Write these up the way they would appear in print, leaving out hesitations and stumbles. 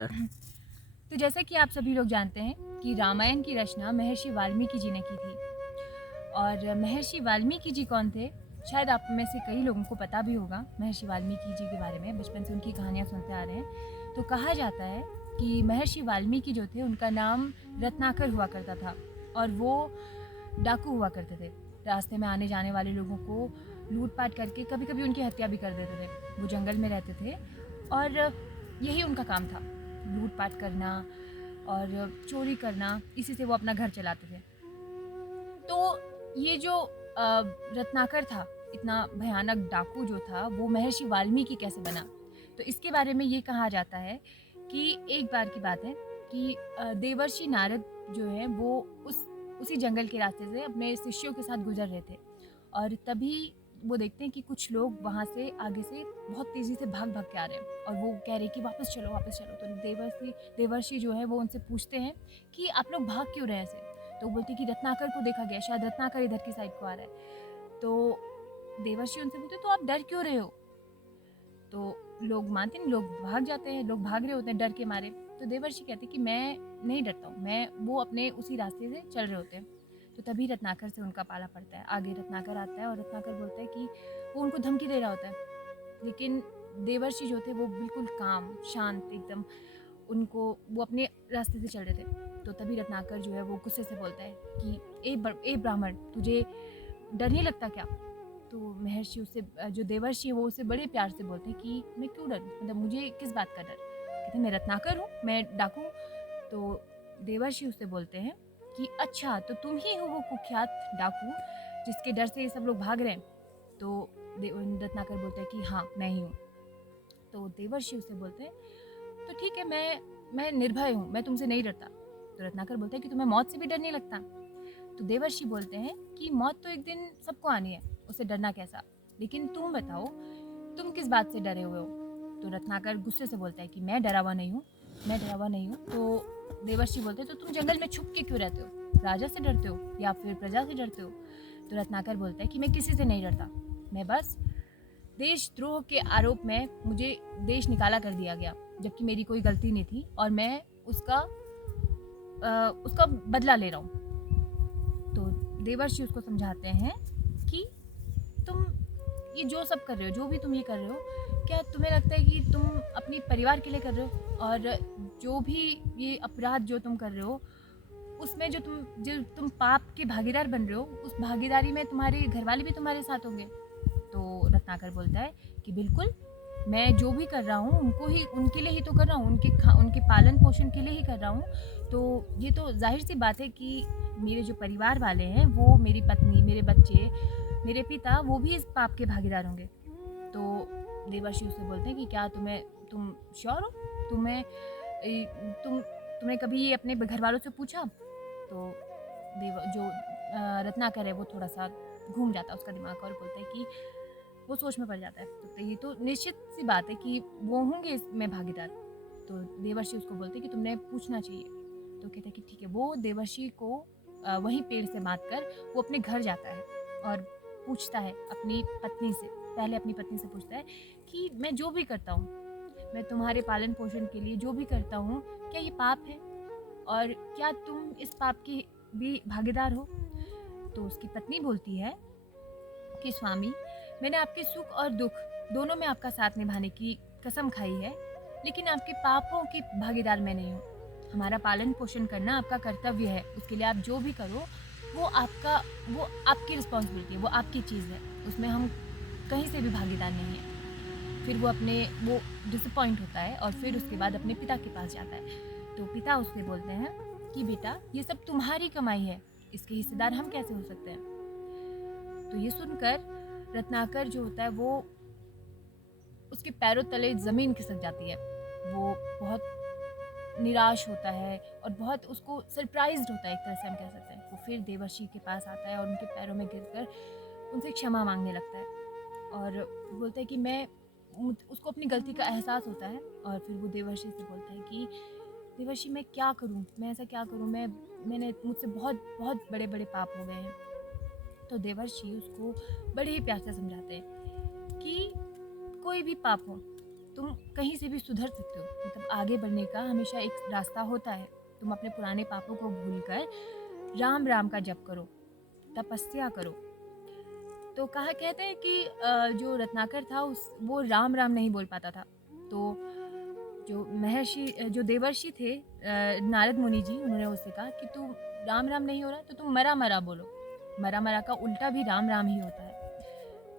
तो जैसा कि आप सभी लोग जानते हैं कि रामायण की रचना महर्षि वाल्मीकि जी ने की थी। और महर्षि वाल्मीकि जी कौन थे? शायद आप में से कई लोगों को पता भी होगा महर्षि वाल्मीकि जी के बारे में, बचपन से उनकी कहानियाँ सुनते आ रहे हैं। तो कहा जाता है कि महर्षि वाल्मीकि जो थे उनका नाम रत्नाकर हुआ करता था, और वो डाकू हुआ करते थे। रास्ते में आने जाने वाले लोगों को लूट-पाट करके कभी कभी उनकी हत्या भी कर देते थे। वो जंगल में रहते थे और यही उनका काम था, लूट-पाट करना और चोरी करना, इसी से वो अपना घर चलाते थे। तो ये जो रत्नाकर था, इतना भयानक डाकू जो था, वो महर्षि वाल्मीकि कैसे बना? तो इसके बारे में ये कहा जाता है कि एक बार की बात है कि देवर्षि नारद जो है वो उसी जंगल के रास्ते से अपने शिष्यों के साथ गुजर रहे थे, और तभी वो देखते हैं कि कुछ लोग वहाँ से आगे से बहुत तेज़ी से भाग-भाग के आ रहे हैं, और वो कह रहे हैं कि वापस चलो, वापस चलो। तो देवर्षि जो है वो उनसे पूछते हैं कि आप लोग भाग क्यों रहे हैं ऐसे? तो वो बोलती है कि रत्नाकर को देखा गया, शायद रत्नाकर इधर की साइड को आ रहा है। तो देवर्षि उनसे पूछते तो आप डर क्यों रहे हो? तो लोग मानते नहीं, लोग भाग जाते हैं, लोग भाग रहे होते हैं डर के मारे। तो देवर्षि कहते हैं कि मैं नहीं डरता हूँ, मैं वो अपने उसी रास्ते से चल रहे होते हैं। तो तभी रत्नाकर से उनका पाला पड़ता है। आगे रत्नाकर आता है और रत्नाकर बोलता है कि वो उनको धमकी दे रहा होता है, लेकिन देवर्षि जो थे वो बिल्कुल काम शांत एकदम, उनको वो अपने रास्ते से चल रहे थे। तो तभी रत्नाकर जो है वो गुस्से से बोलता है कि ए ब्राह्मण, तुझे डर नहीं लगता क्या? तो महर्षि उससे जो देवर्षि है वो उससे बड़े प्यार से बोलते हैं कि मैं क्यों डरूं, मतलब मुझे किस बात का डर? कहते हैं मैं रत्नाकर हूँ, मैं डाकू हूँ। तो देवर्षि उससे बोलते हैं कि अच्छा, तो तुम ही हो वो कुख्यात डाकू जिसके डर से ये सब लोग भाग रहे हैं? तो रत्नाकर बोलता है कि हाँ, मैं ही हूँ। तो देवर्षि उससे बोलते हैं तो ठीक है, मैं निर्भय हूँ, मैं तुमसे नहीं डरता। तो रत्नाकर बोलता है कि तुम्हें मौत से भी डर नहीं लगता? तो देवर्षि बोलते हैं कि मौत तो एक दिन सबको आनी है, उससे डरना कैसा? लेकिन तुम बताओ, तुम किस बात से डरे हुए हो? तो रत्नाकर गुस्से से बोलता है कि मैं डरा हुआ नहीं हूँ, मैं डरा हुआ नहीं हूँ। तो देवर्षि बोलते हैं तो तुम जंगल में छुप के क्यों रहते हो? राजा से डरते हो या फिर प्रजा से डरते हो? तो रत्नाकर बोलता है कि मैं किसी से नहीं डरता, मैं बस देशद्रोह के आरोप में मुझे देश निकाला कर दिया गया, जबकि मेरी कोई गलती नहीं थी, और मैं उसका बदला ले रहा हूँ। तो देवर्षि उसको समझाते हैं कि तुम ये जो सब कर रहे हो, जो भी तुम ये कर रहे हो, क्या तुम्हें लगता है कि तुम अपने परिवार के लिए कर रहे हो? और जो भी ये अपराध जो तुम कर रहे हो, उसमें जो तुम पाप के भागीदार बन रहे हो, उस भागीदारी में तुम्हारे घर वाले भी तुम्हारे साथ होंगे? तो रत्नाकर बोलता है कि बिल्कुल, मैं जो भी कर रहा हूँ उनके लिए ही तो कर रहा हूँ, उनके पालन पोषण के लिए ही कर रहा हूँ। तो ये तो जाहिर सी बात है कि मेरे जो परिवार वाले हैं, वो मेरी पत्नी, मेरे बच्चे, मेरे पिता, वो भी इस पाप के भागीदार होंगे। तो देवर्षि उससे बोलते हैं कि क्या तुम श्योर हो? तुमने कभी ये अपने घर वालों से पूछा? तो रत्नाकर है वो थोड़ा सा घूम जाता है उसका दिमाग, और बोलता है कि वो सोच में पड़ जाता है। तो ये तो निश्चित सी बात है कि वो होंगे इसमें भागीदार। तो देवर्षि उसको बोलते हैं कि तुमने पूछना चाहिए। तो कहता है कि ठीक है। वो देवर्षि को वहीं पेड़ से बांध कर वो अपने घर जाता है और पूछता है अपनी पत्नी से, पहले अपनी पत्नी से पूछता है कि मैं जो भी करता हूँ, मैं तुम्हारे पालन पोषण के लिए जो भी करता हूँ, क्या ये पाप है? और क्या तुम इस पाप की भी भागीदार हो? तो उसकी पत्नी बोलती है कि स्वामी, मैंने आपके सुख और दुख दोनों में आपका साथ निभाने की कसम खाई है, लेकिन आपके पापों की भागीदार मैं नहीं हूँ। हमारा पालन पोषण करना आपका कर्तव्य है, उसके लिए आप जो भी करो वो आपकी रिस्पॉन्सिबिलिटी है, वो आपकी चीज़ है, उसमें हम कहीं से भी भागीदार नहीं हैं। फिर वो डिसअपॉइंट होता है और फिर उसके बाद अपने पिता के पास जाता है। तो पिता उससे बोलते हैं कि बेटा, ये सब तुम्हारी कमाई है, इसके हिस्सेदार हम कैसे हो सकते हैं? तो ये सुनकर रत्नाकर जो होता है वो, उसके पैरों तले ज़मीन खिसक जाती है। वो बहुत निराश होता है और बहुत उसको सरप्राइज़्ड होता है, एक तरह से हम कह सकते हैं। वो फिर देवर्षि के पास आता है और उनके पैरों में गिरकर उनसे क्षमा माँगने लगता है, और बोलता है कि उसको अपनी गलती का एहसास होता है, और फिर वो देवर्षि से बोलता है कि देवर्षि, मैं क्या करूँ? मैं ऐसा क्या करूँ? मुझसे बहुत बहुत बड़े-बड़े पाप हो गए हैं। तो देवर्षि उसको बड़े ही प्यार से समझाते हैं कि कोई भी पाप हो, तुम कहीं से भी सुधर सकते हो, मतलब आगे बढ़ने का हमेशा एक रास्ता होता है। तुम अपने पुराने पापों को भूलकर राम राम का जप करो, तपस्या करो। तो कहा कहते हैं कि जो रत्नाकर था उस वो राम राम नहीं बोल पाता था। तो जो देवर्षि थे नारद मुनि जी, उन्होंने उससे कहा कि तू राम राम नहीं हो रहा तो तुम मरा मरा बोलो। मरा मरा का उल्टा भी राम राम ही होता है।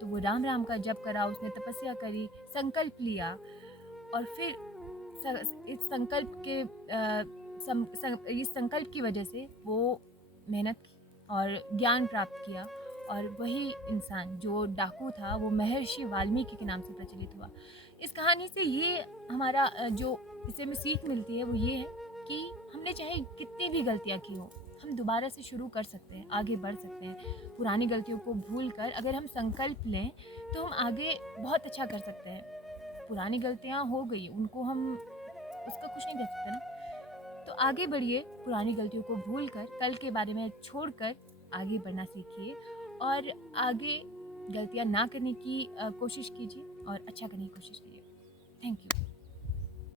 तो वो राम राम का जप करा, उसने तपस्या करी, संकल्प लिया और फिर इस संकल्प के इस संकल्प की वजह से वो मेहनत की और ज्ञान प्राप्त किया, और वही इंसान जो डाकू था वो महर्षि वाल्मीकि के नाम से प्रचलित हुआ। इस कहानी से ये हमारा जो इससे हमें सीख मिलती है वो ये है कि हमने चाहे कितनी भी गलतियाँ की हो, हम दोबारा से शुरू कर सकते हैं, आगे बढ़ सकते हैं। पुरानी गलतियों को भूल कर अगर हम संकल्प लें तो हम आगे बहुत अच्छा कर सकते हैं। पुरानी गलतियाँ हो गई, उनको हम उसका कुछ नहीं कर सकते ना। तो आगे बढ़िए, पुरानी गलतियों को भूल कर, कल के बारे में छोड़कर आगे बढ़ना सीखिए और आगे गलतियाँ ना करने की कोशिश कीजिए और अच्छा करने की कोशिश कीजिए। Thank you.